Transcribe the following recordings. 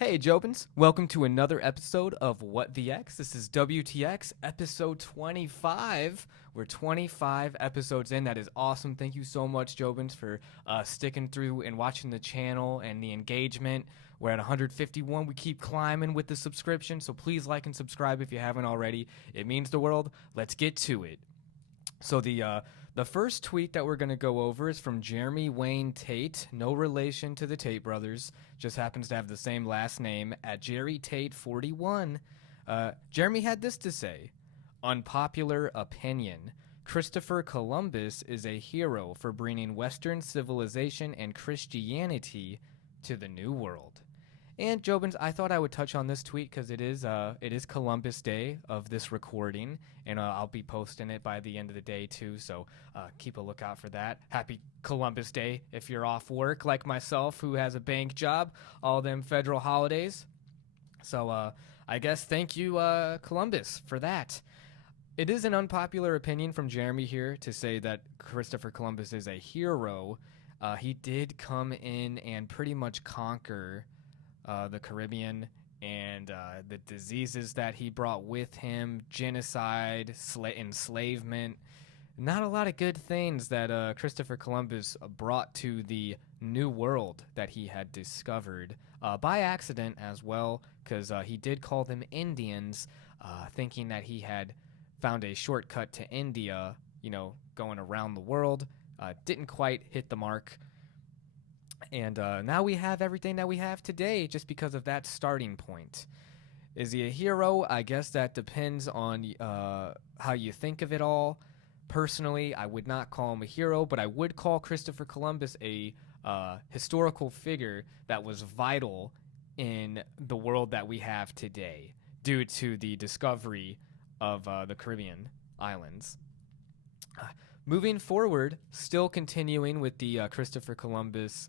Hey, Jobins. Welcome to another episode of What the X. This is WTX episode 25. We're 25 episodes in. That is awesome. Thank you so much, Jobins, for sticking through and watching the channel and the engagement. We're at 151. We keep climbing with the subscription, so please like and subscribe if you haven't already. It means the world. Let's get to it. So the first tweet that we're going to go over is from Jeremy Wayne Tate, no relation to the Tate brothers, just happens to have the same last name, at Jerry Tate 41. Jeremy had this to say: unpopular opinion. Christopher Columbus is a hero for bringing Western civilization and Christianity to the New World. And Jobins, I thought I would touch on this tweet because it is Columbus Day of this recording, and I'll be posting it by the end of the day too. So keep a lookout for that. Happy Columbus Day if you're off work like myself, who has a bank job. All them federal holidays. So I guess thank you, Columbus, for that. It is an unpopular opinion from Jeremy here to say that Christopher Columbus is a hero. He did come in and pretty much conquer the Caribbean and the diseases that he brought with him, genocide, enslavement. Not a lot of good things that Christopher Columbus brought to the New World that he had discovered, by accident as well, because he did call them Indians, thinking that he had found a shortcut to India, going around the world. Didn't quite hit the mark. And now we have everything that we have today just because of that starting point. Is he a hero? I guess that depends on how you think of it all. Personally, I would not call him a hero, but I would call Christopher Columbus a historical figure that was vital in the world that we have today due to the discovery of the Caribbean islands. Moving forward, still continuing with the Christopher Columbus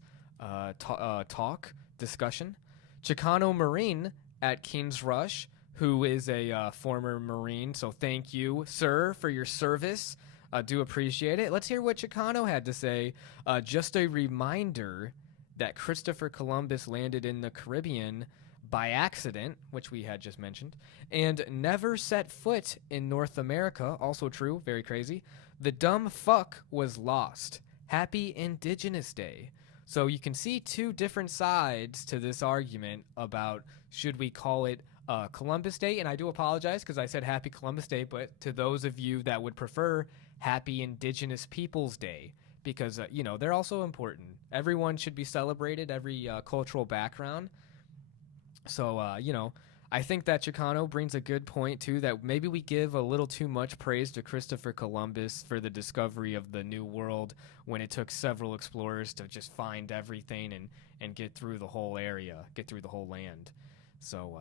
discussion. Chicano Marine at King's Rush, who is a former Marine, so thank you, sir, for your service. Do appreciate it. Let's hear what Chicano had to say. Just a reminder that Christopher Columbus landed in the Caribbean by accident, which we had just mentioned, and never set foot in North America. Also true, very crazy. The dumb fuck was lost. Happy Indigenous Day. So you can see two different sides to this argument about should we call it Columbus Day. And I do apologize because I said Happy Columbus Day, but to those of you that would prefer Happy Indigenous Peoples Day, because, they're also important. Everyone should be celebrated, every cultural background. So, I think that Chicano brings a good point, too, that maybe we give a little too much praise to Christopher Columbus for the discovery of the New World when it took several explorers to just find everything and get through the whole area, get through the whole land. So,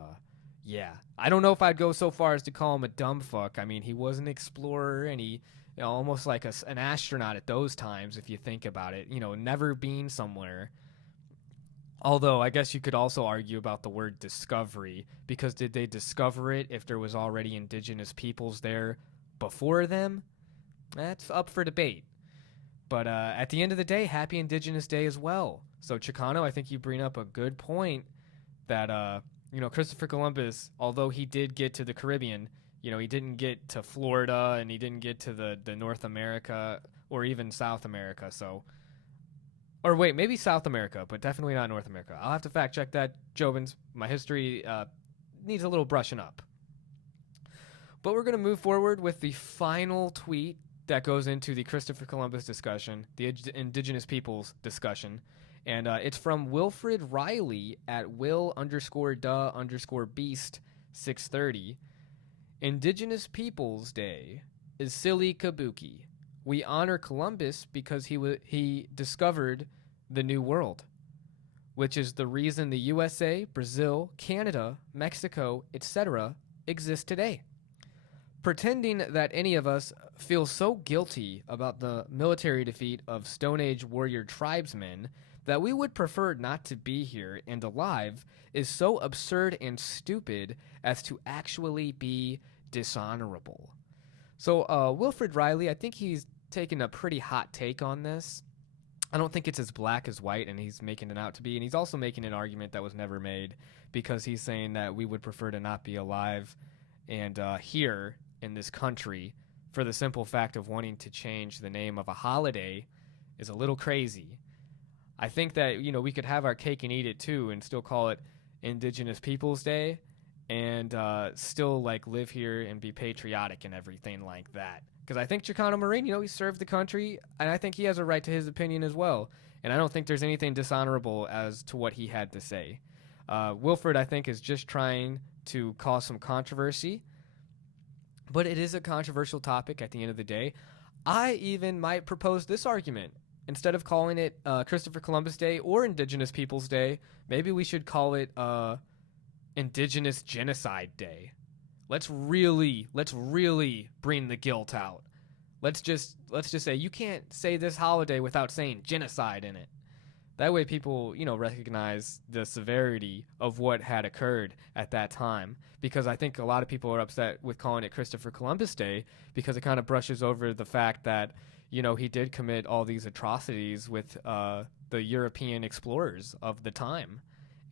yeah. I don't know if I'd go so far as to call him a dumb fuck. I mean, he was an explorer, and he almost like an astronaut at those times, if you think about it. Never been somewhere. Although, I guess you could also argue about the word discovery, because did they discover it if there was already indigenous peoples there before them? That's up for debate. But at the end of the day, Happy Indigenous Day as well. So, Chicano, I think you bring up a good point that, Christopher Columbus, although he did get to the Caribbean, he didn't get to Florida and he didn't get to the North America or even South America, so... Or wait, maybe South America, but definitely not North America. I'll have to fact check that, Jobins. My history needs a little brushing up. But we're going to move forward with the final tweet that goes into the Christopher Columbus discussion, the indigenous peoples discussion. And it's from Wilfred Riley at Will_the_beast 630. Indigenous Peoples Day is silly kabuki. We honor Columbus because he discovered the New World, which is the reason the USA, Brazil, Canada, Mexico, etc. exist today. Pretending that any of us feel so guilty about the military defeat of Stone Age warrior tribesmen that we would prefer not to be here and alive is so absurd and stupid as to actually be dishonorable. So Wilfred Riley, I think he's taken a pretty hot take on this. I don't think it's as black as white, and he's making it out to be. And he's also making an argument that was never made, because he's saying that we would prefer to not be alive and here in this country, for the simple fact of wanting to change the name of a holiday is a little crazy. I think that, we could have our cake and eat it too, and still call it Indigenous Peoples Day, and still like live here and be patriotic and everything like that. Because I think Chicano Marine, he served the country, and I think he has a right to his opinion as well. And I don't think there's anything dishonorable as to what he had to say. Wilford, I think, is just trying to cause some controversy, but it is a controversial topic at the end of the day. I even might propose this argument. Instead of calling it Christopher Columbus Day or Indigenous Peoples Day, maybe we should call it Indigenous Genocide Day. Let's really bring the guilt out. Let's just say you can't say this holiday without saying genocide in it. That way people, recognize the severity of what had occurred at that time. Because I think a lot of people are upset with calling it Christopher Columbus Day, because it kind of brushes over the fact that, he did commit all these atrocities with the European explorers of the time.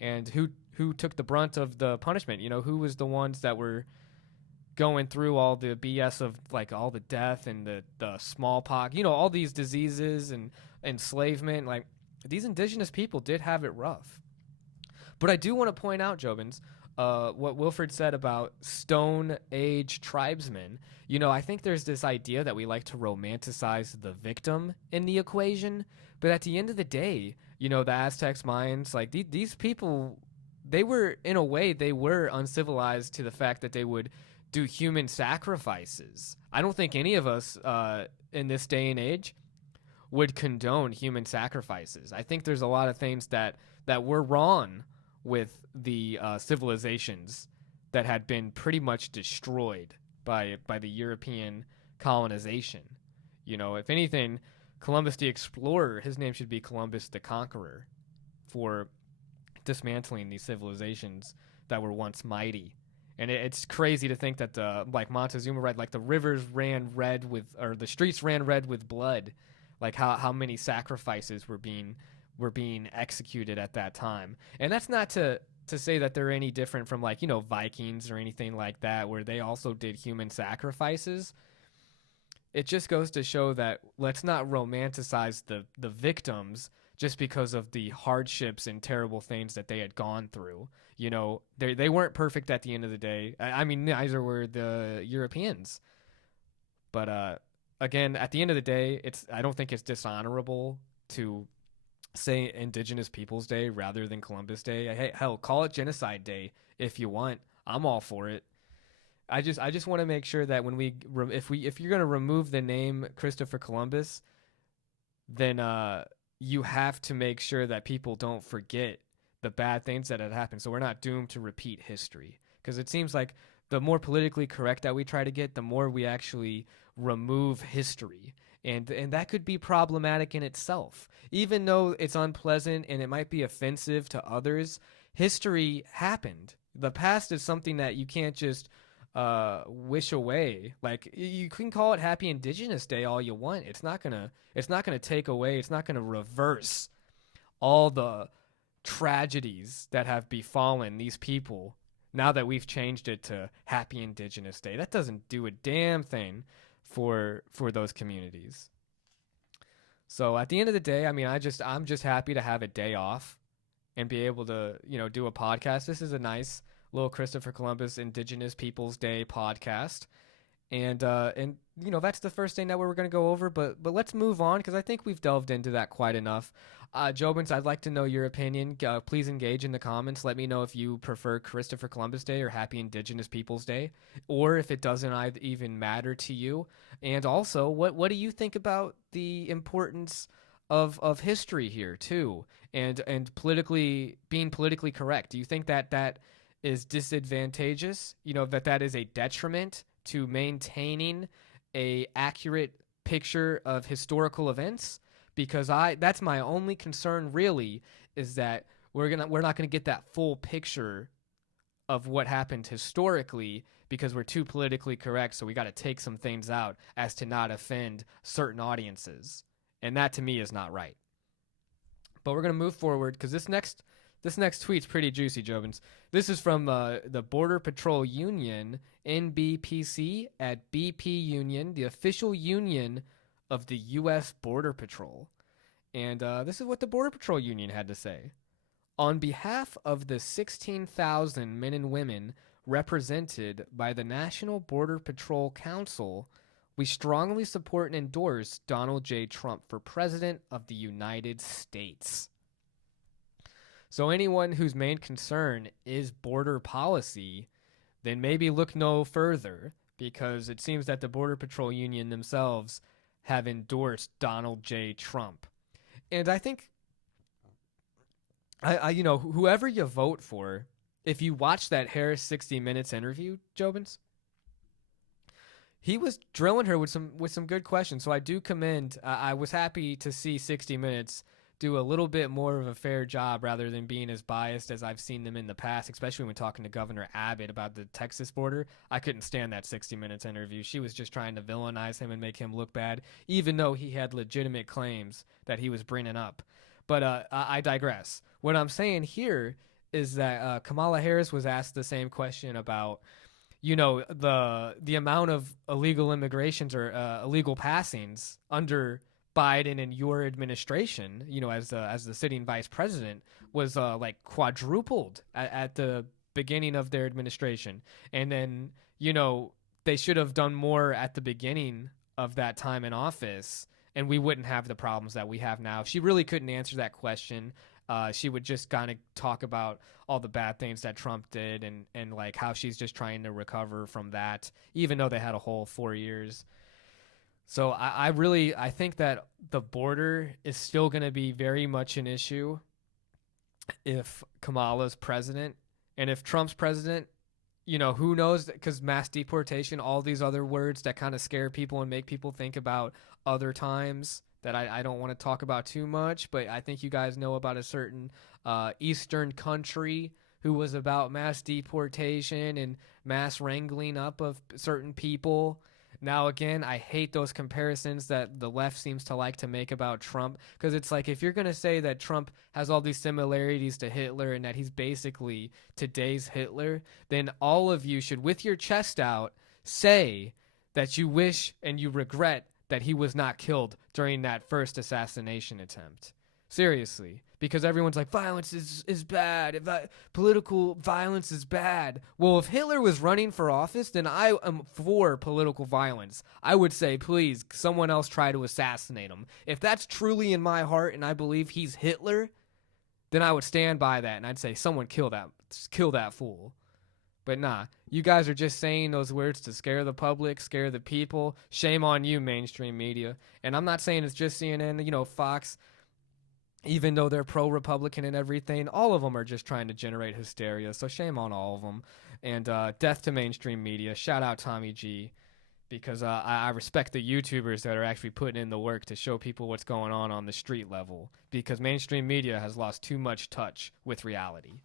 And who took the brunt of the punishment? Who was the ones that were going through all the BS of like all the death and the smallpox, all these diseases and enslavement. Like, these indigenous people did have it rough. But I do want to point out, Jobins, what Wilford said about Stone Age tribesmen. I think there's this idea that we like to romanticize the victim in the equation, but at the end of the day, the Aztecs, Mayans, like these people, they were, in a way, they were uncivilized to the fact that they would do human sacrifices. I don't think any of us in this day and age would condone human sacrifices. I think there's a lot of things that were wrong with the civilizations that had been pretty much destroyed by the European colonization. If anything, Columbus the Explorer, his name should be Columbus the Conqueror, for dismantling these civilizations that were once mighty. And it's crazy to think that like Montezuma, right, like the rivers ran red with, or the streets ran red with blood, like how many sacrifices were being executed at that time. And that's not to say that they're any different from like, Vikings or anything like that, where they also did human sacrifices. It just goes to show that let's not romanticize the victims just because of the hardships and terrible things that they had gone through. They weren't perfect at the end of the day. I mean, neither were the Europeans. But again, at the end of the day, I don't think it's dishonorable to say Indigenous Peoples Day rather than Columbus Day. Hey, hell, call it Genocide Day if you want. I'm all for it. I just want to make sure that when if you're going to remove the name Christopher Columbus, then you have to make sure that people don't forget the bad things that had happened, so we're not doomed to repeat history. Because it seems like the more politically correct that we try to get, the more we actually remove history. And that could be problematic in itself. Even though it's unpleasant and it might be offensive to others, history happened. The past is something that you can't just wish away. Like, you can call it Happy Indigenous Day all you want. It's not gonna take away, it's not gonna reverse all the tragedies that have befallen these people now that we've changed it to Happy Indigenous Day. That doesn't do a damn thing for those communities. So at the end of the day, I mean, I'm just happy to have a day off and be able to, do a podcast. This is a nice little Christopher Columbus Indigenous Peoples Day podcast. And that's the first thing that we're going to go over, but let's move on, because I think we've delved into that quite enough. Jobins, I'd like to know your opinion. Please engage in the comments. Let me know if you prefer Christopher Columbus Day or Happy Indigenous Peoples Day, or if it doesn't even matter to you. And also, what do you think about the importance of history here too, and being politically correct? Do you think that is disadvantageous? That is a detriment to maintaining a accurate picture of historical events? Because that's my only concern, really, is that we're not gonna get that full picture of what happened historically because we're too politically correct. So we got to take some things out as to not offend certain audiences, and that to me is not right. But we're gonna move forward because this next tweet's pretty juicy, Jobins. This is from the Border Patrol Union, NBPC, at BP Union, the official union of the U.S. Border Patrol. And this is what the Border Patrol Union had to say. On behalf of the 16,000 men and women represented by the National Border Patrol Council, we strongly support and endorse Donald J. Trump for President of the United States. So anyone whose main concern is border policy, then maybe look no further, because it seems that the Border Patrol Union themselves have endorsed Donald J. Trump. And I think, whoever you vote for, if you watch that Harris 60 Minutes interview, Jobins, he was drilling her with some good questions. So I do commend. I was happy to see 60 Minutes do a little bit more of a fair job rather than being as biased as I've seen them in the past, especially when talking to Governor Abbott about the Texas border. I couldn't stand that 60 Minutes interview. She was just trying to villainize him and make him look bad, even though he had legitimate claims that he was bringing up. But I digress. What I'm saying here is that Kamala Harris was asked the same question about, the amount of illegal immigrations or illegal passings under Biden and your administration, as the sitting vice president, was like quadrupled at the beginning of their administration. And then, they should have done more at the beginning of that time in office, and we wouldn't have the problems that we have now. She really couldn't answer that question. She would just kind of talk about all the bad things that Trump did and like how she's just trying to recover from that, even though they had a whole 4 years. So I think that the border is still going to be very much an issue if Kamala's president. And if Trump's president, who knows? Because mass deportation, all these other words that kind of scare people and make people think about other times that I don't want to talk about too much. But I think you guys know about a certain Eastern country who was about mass deportation and mass wrangling up of certain people. Now, again, I hate those comparisons that the left seems to like to make about Trump, because it's like, if you're going to say that Trump has all these similarities to Hitler and that he's basically today's Hitler, then all of you should, with your chest out, say that you wish and you regret that he was not killed during that first assassination attempt. Seriously. Because everyone's like, violence is bad. Political violence is bad. Well, if Hitler was running for office, then I am for political violence. I would say, please, someone else try to assassinate him. If that's truly in my heart and I believe he's Hitler, then I would stand by that and I'd say, someone kill that fool. But nah, you guys are just saying those words to scare the public, scare the people. Shame on you, mainstream media. And I'm not saying it's just CNN, Fox. Even though they're pro-Republican and everything, all of them are just trying to generate hysteria. So shame on all of them. And death to mainstream media. Shout out Tommy G. Because I respect the YouTubers that are actually putting in the work to show people what's going on the street level. Because mainstream media has lost too much touch with reality.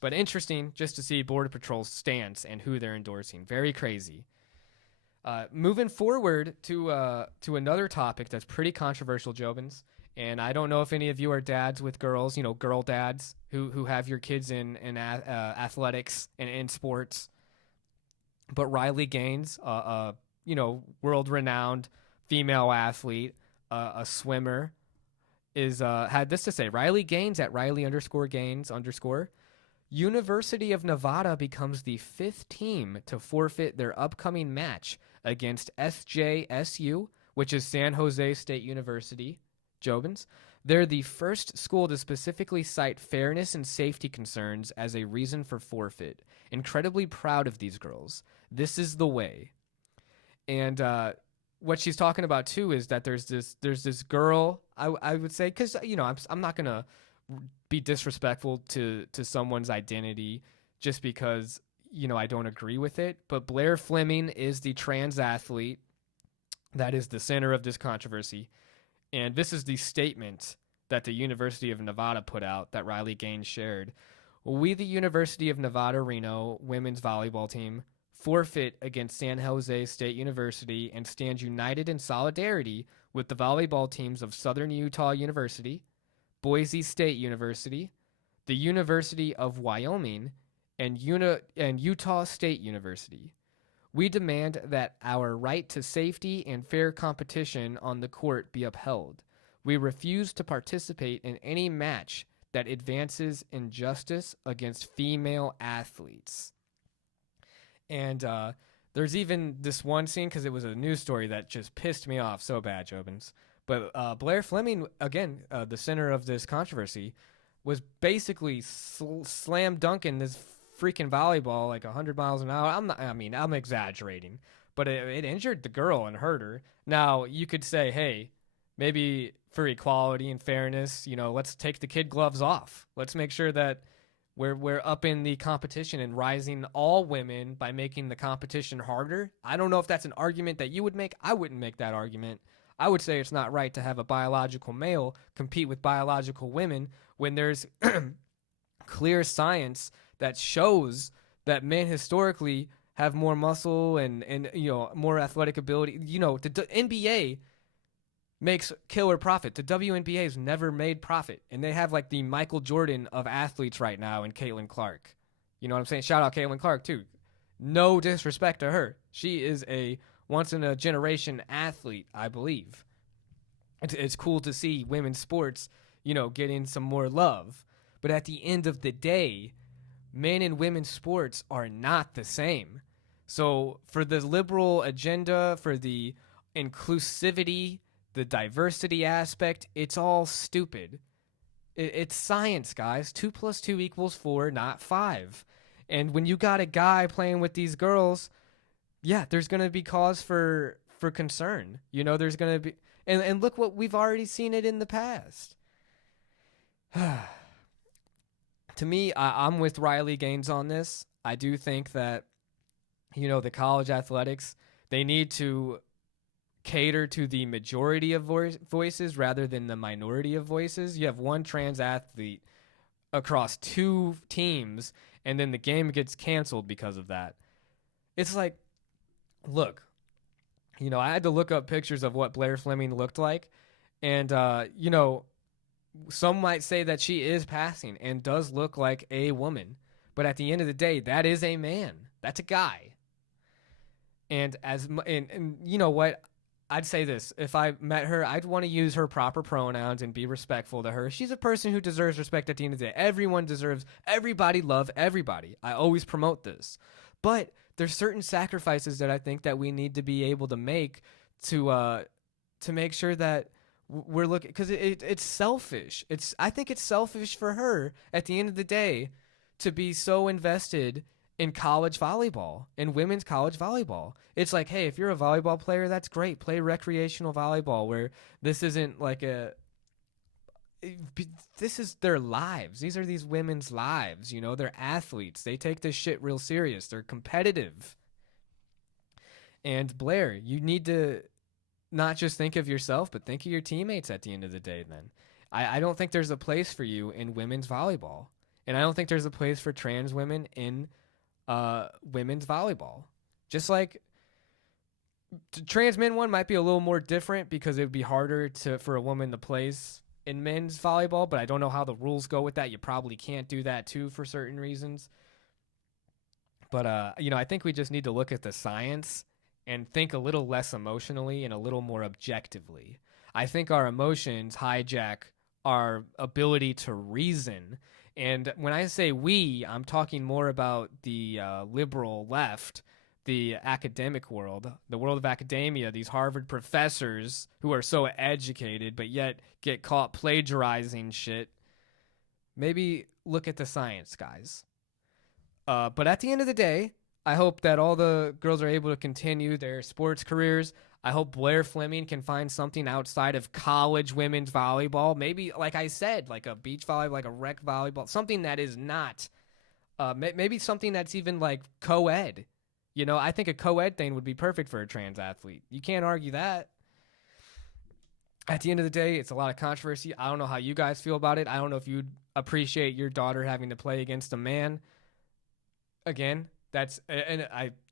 But interesting just to see Border Patrol's stance and who they're endorsing. Very crazy. Moving forward to another topic that's pretty controversial, Jobins. And I don't know if any of you are dads with girls, girl dads who have your kids in athletics and in sports. But Riley Gaines, world-renowned female athlete, a swimmer, had this to say. Riley Gaines at Riley_Gaines_. University of Nevada becomes the 5th team to forfeit their upcoming match against SJSU, which is San Jose State University. Jobins. They're the first school to specifically cite fairness and safety concerns as a reason for forfeit. Incredibly proud of these girls. This is the way. And what she's talking about too is that there's this girl. I would say, because I'm not gonna be disrespectful to someone's identity just because I don't agree with it. But Blair Fleming is the trans athlete that is the center of this controversy. And this is the statement that the University of Nevada put out that Riley Gaines shared. We, the University of Nevada, Reno women's volleyball team, forfeit against San Jose State University and stand united in solidarity with the volleyball teams of Southern Utah University, Boise State University, the University of Wyoming, and Utah State University. We demand that our right to safety and fair competition on the court be upheld. We refuse to participate in any match that advances injustice against female athletes. And there's even this one scene, because it was a news story that just pissed me off so bad, Jobins. But Blair Fleming, again, the center of this controversy, was basically slam dunking this freaking volleyball like 100 miles an hour. I'm exaggerating, but it injured the girl and hurt her. Now, you could say, hey, maybe for equality and fairness, let's take the kid gloves off. Let's make sure that we're up in the competition and rising all women by making the competition harder. I don't know if that's an argument that you would make. I wouldn't make that argument. I would say it's not right to have a biological male compete with biological women when there's clear science that shows that men historically have more muscle and more athletic ability. The NBA makes killer profit. The WNBA's never made profit, and they have like the Michael Jordan of athletes right now in Caitlin Clark. You know what I'm saying? Shout out Caitlin Clark too. No disrespect to her. She is a once in a generation athlete, I believe. It's cool to see women's sports, getting some more love. But at the end of the day, men and women's sports are not the same. So for the liberal agenda, for the inclusivity, the diversity aspect, it's all stupid. It's science, guys. 2 + 2 = 4, not 5. And when you got a guy playing with these girls, yeah, there's going to be cause for concern. There's going to be... And look what we've already seen it in the past. To me, I'm with Riley Gaines on this. I do think that, the college athletics, they need to cater to the majority of voices rather than the minority of voices. You have one trans athlete across 2 teams, and then the game gets canceled because of that. It's like, look, I had to look up pictures of what Blair Fleming looked like, and, some might say that she is passing and does look like a woman, but at the end of the day, that is a man. That's a guy. And you know what? I'd say this. If I met her, I'd want to use her proper pronouns and be respectful to her. She's a person who deserves respect at the end of the day. Everybody love everybody. I always promote this. But there's certain sacrifices that I think that we need to be able to make to make sure that we're looking, because it's selfish. I think it's selfish for her at the end of the day to be so invested in college volleyball, in women's college volleyball. It's like, hey, if you're a volleyball player, that's great. Play recreational volleyball, where this isn't like this is their lives. These are these women's lives. They're athletes. They take this shit real serious. They're competitive. And Blair, you need to not just think of yourself, but think of your teammates at the end of the day, then. I don't think there's a place for you in women's volleyball. And I don't think there's a place for trans women in women's volleyball. Just like trans men one might be a little more different because it would be harder for a woman to place in men's volleyball, but I don't know how the rules go with that. You probably can't do that too for certain reasons. But, I think we just need to look at the science and think a little less emotionally and a little more objectively. I think our emotions hijack our ability to reason. And when I say we, I'm talking more about the liberal left, the academic world, the world of academia, these Harvard professors who are so educated but yet get caught plagiarizing shit. Maybe look at the science, guys. But at the end of the day, I hope that all the girls are able to continue their sports careers. I hope Blair Fleming can find something outside of college women's volleyball. Maybe, like I said, like a beach volleyball, like a rec volleyball, something that is not, maybe something that's even like co-ed. I think a co-ed thing would be perfect for a trans athlete. You can't argue that. At the end of the day, it's a lot of controversy. I don't know how you guys feel about it. I don't know if you'd appreciate your daughter having to play against a man. Again,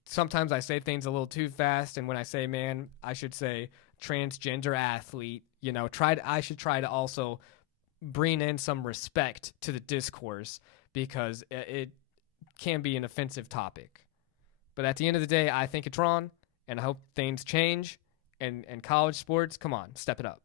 sometimes I say things a little too fast, and when I say man, I should say transgender athlete. I should try to also bring in some respect to the discourse because it can be an offensive topic. But at the end of the day, I think it's wrong, and I hope things change. And college sports, come on, step it up.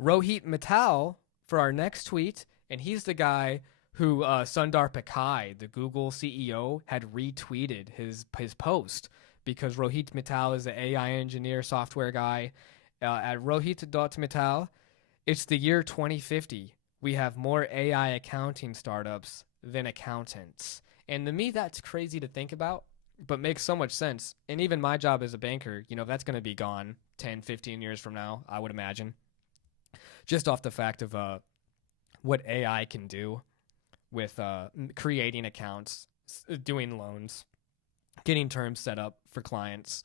Rohit Mittal for our next tweet, and he's the guy who Sundar Pichai, the Google CEO, had retweeted his post because Rohit Mittal is an AI engineer, software guy. At Rohit.Mittal, it's the year 2050. We have more AI accounting startups than accountants. And to me, that's crazy to think about, but makes so much sense. And even my job as a banker, that's going to be gone 10, 15 years from now, I would imagine. Just off the fact of what AI can do with creating accounts, doing loans, getting terms set up for clients.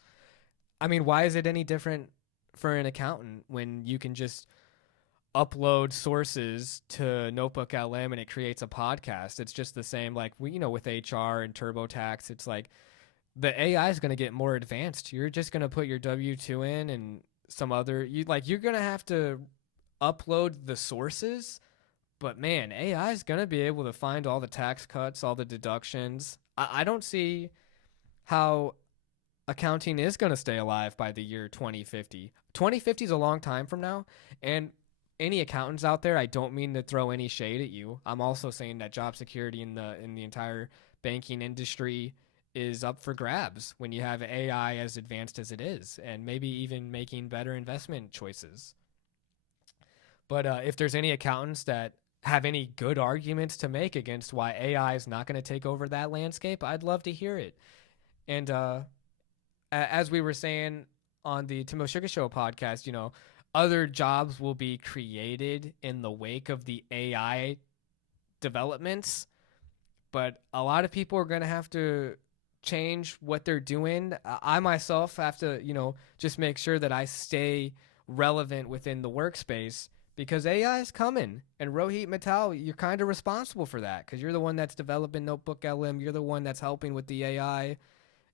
I mean, why is it any different for an accountant when you can just upload sources to Notebook LM and it creates a podcast? It's just the same, like with HR and TurboTax. It's like the AI is going to get more advanced. You're just going to put your W-2 in and some other you're going to have to upload the sources. But man, AI is going to be able to find all the tax cuts, all the deductions. I don't see how accounting is going to stay alive by the year 2050. 2050 is a long time from now. And any accountants out there, I don't mean to throw any shade at you. I'm also saying that job security in the entire banking industry is up for grabs when you have AI as advanced as it is, and maybe even making better investment choices. But if there's any accountants that have any good arguments to make against why AI is not going to take over that landscape, I'd love to hear it. And as we were saying on the Timo Sugar Show podcast, other jobs will be created in the wake of the AI developments, but a lot of people are going to have to change what they're doing. I myself have to, just make sure that I stay relevant within the workspace, because AI is coming. And Rohit Mittal, you're kind of responsible for that because you're the one that's developing Notebook LM. You're the one that's helping with the AI,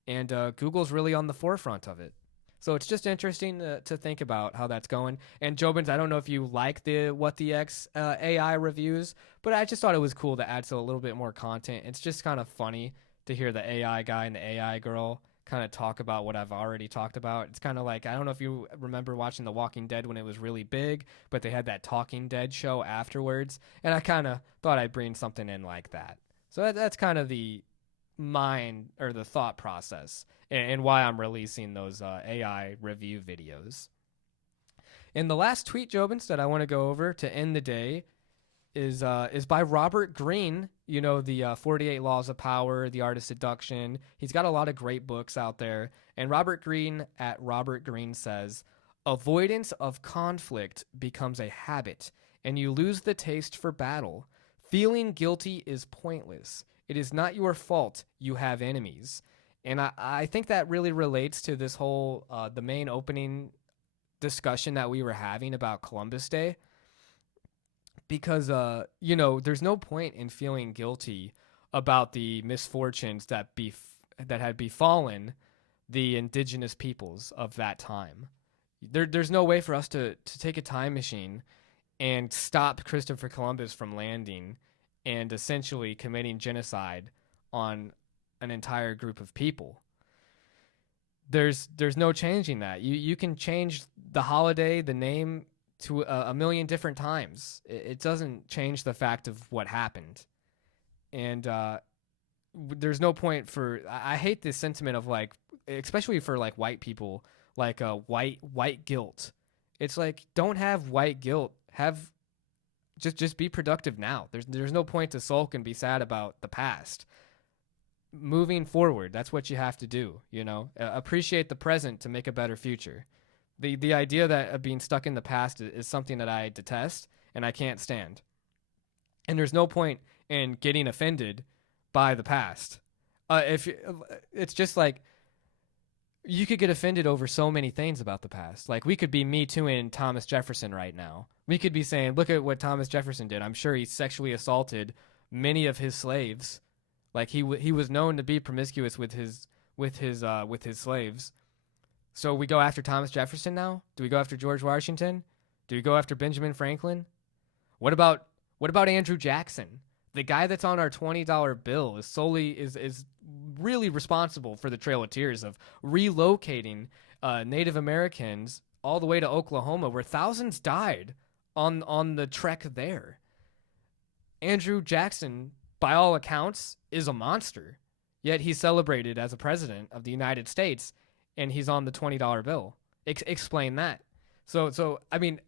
and Google's really on the forefront of it. So it's just interesting to think about how that's going. And Jobins, I don't know if you like the WTX AI reviews, but I just thought it was cool to add a little bit more content. It's just kind of funny to hear the AI guy and the AI girl kind of talk about what I've already talked about. It's kind of like, I don't know if you remember watching The Walking Dead when it was really big, but they had that Talking Dead show afterwards, and I kind of thought I'd bring something in like that. So that's kind of the mind or the thought process and why I'm releasing those AI review videos. And the last tweet, Jobins, that I want to go over to end the day is by Robert Greene. The 48 Laws of Power, The Art of Seduction. He's got a lot of great books out there. And Robert Greene at Robert Greene says, avoidance of conflict becomes a habit, and you lose the taste for battle. Feeling guilty is pointless. It is not your fault you have enemies. And I think that really relates to this whole, the main opening discussion that we were having about Columbus Day. Because, there's no point in feeling guilty about the misfortunes that had befallen the indigenous peoples of that time. There's no way for us to take a time machine and stop Christopher Columbus from landing and essentially committing genocide on an entire group of people. There's no changing that. You can change the holiday, the name, to a million different times. It doesn't change the fact of what happened. And there's no point for, I hate this sentiment of especially for white people, white guilt. It's like, don't have white guilt. Just be productive now. There's no point to sulk and be sad about the past. Moving forward, that's what you have to do, appreciate the present to make a better future. The idea that of being stuck in the past is something that I detest and I can't stand. And there's no point in getting offended by the past. It's just like, you could get offended over so many things about the past. Like, we could be Me Tooing Thomas Jefferson right now. We could be saying, look at what Thomas Jefferson did. I'm sure he sexually assaulted many of his slaves. Like, he was known to be promiscuous with his slaves. So we go after Thomas Jefferson now? Do we go after George Washington? Do we go after Benjamin Franklin? What about Andrew Jackson? The guy that's on our $20 bill is really responsible for the Trail of Tears of relocating Native Americans all the way to Oklahoma, where thousands died on the trek there. Andrew Jackson, by all accounts, is a monster. Yet he's celebrated as a president of the United States, and he's on the $20 bill. Explain that. So I mean,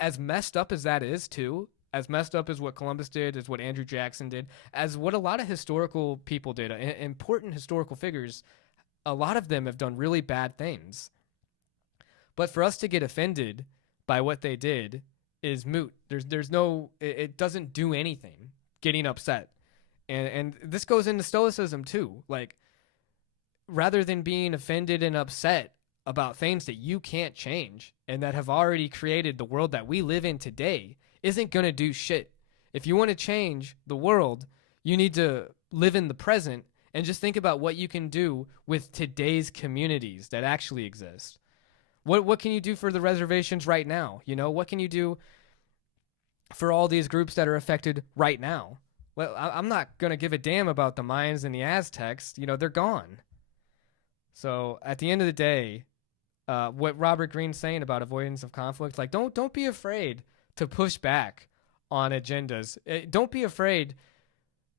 as messed up as that is, too, as messed up as what Columbus did, as what Andrew Jackson did, as what a lot of historical people did, important historical figures, a lot of them have done really bad things. But for us to get offended by what they did is moot. There's no, it doesn't do anything getting upset. And this goes into stoicism too. Like, rather than being offended and upset about things that you can't change and that have already created the world that we live in today, isn't going to do shit. If you want to change the world, you need to live in the present and just think about what you can do with today's communities that actually exist. What can you do for the reservations right now? You know, what can you do for all these groups that are affected right now? Well, I'm not going to give a damn about the Mayans and the Aztecs. You know, they're gone. So at the end of the day, what Robert Greene's saying about avoidance of conflict, like, don't be afraid to push back on agendas. Don't be afraid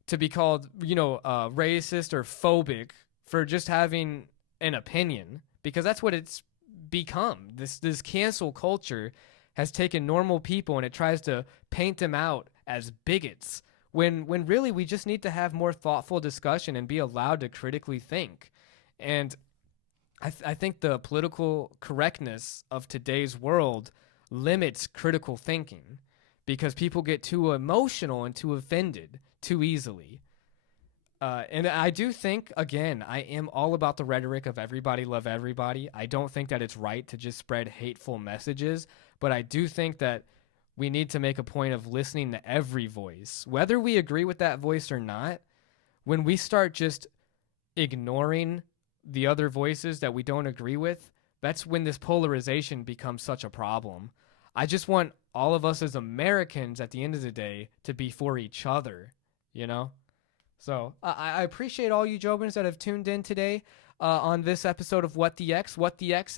to be called, racist or phobic for just having an opinion, because that's what it's become. This cancel culture has taken normal people and it tries to paint them out as bigots, when really we just need to have more thoughtful discussion and be allowed to critically think. And I think the political correctness of today's world limits critical thinking because people get too emotional and too offended too easily. And I do think, again, I am all about the rhetoric of everybody love everybody. I don't think that it's right to just spread hateful messages, but I do think that we need to make a point of listening to every voice, whether we agree with that voice or not. When we start just ignoring the other voices that we don't agree with, that's when this polarization becomes such a problem. I just want all of us as Americans at the end of the day to be for each other, you know? So I appreciate all you Jobins that have tuned in today on this episode of What the X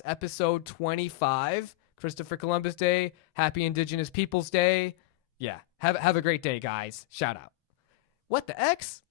episode 25, Christopher Columbus Day, Happy Indigenous Peoples Day. Yeah, have a great day, guys. Shout out. What the X?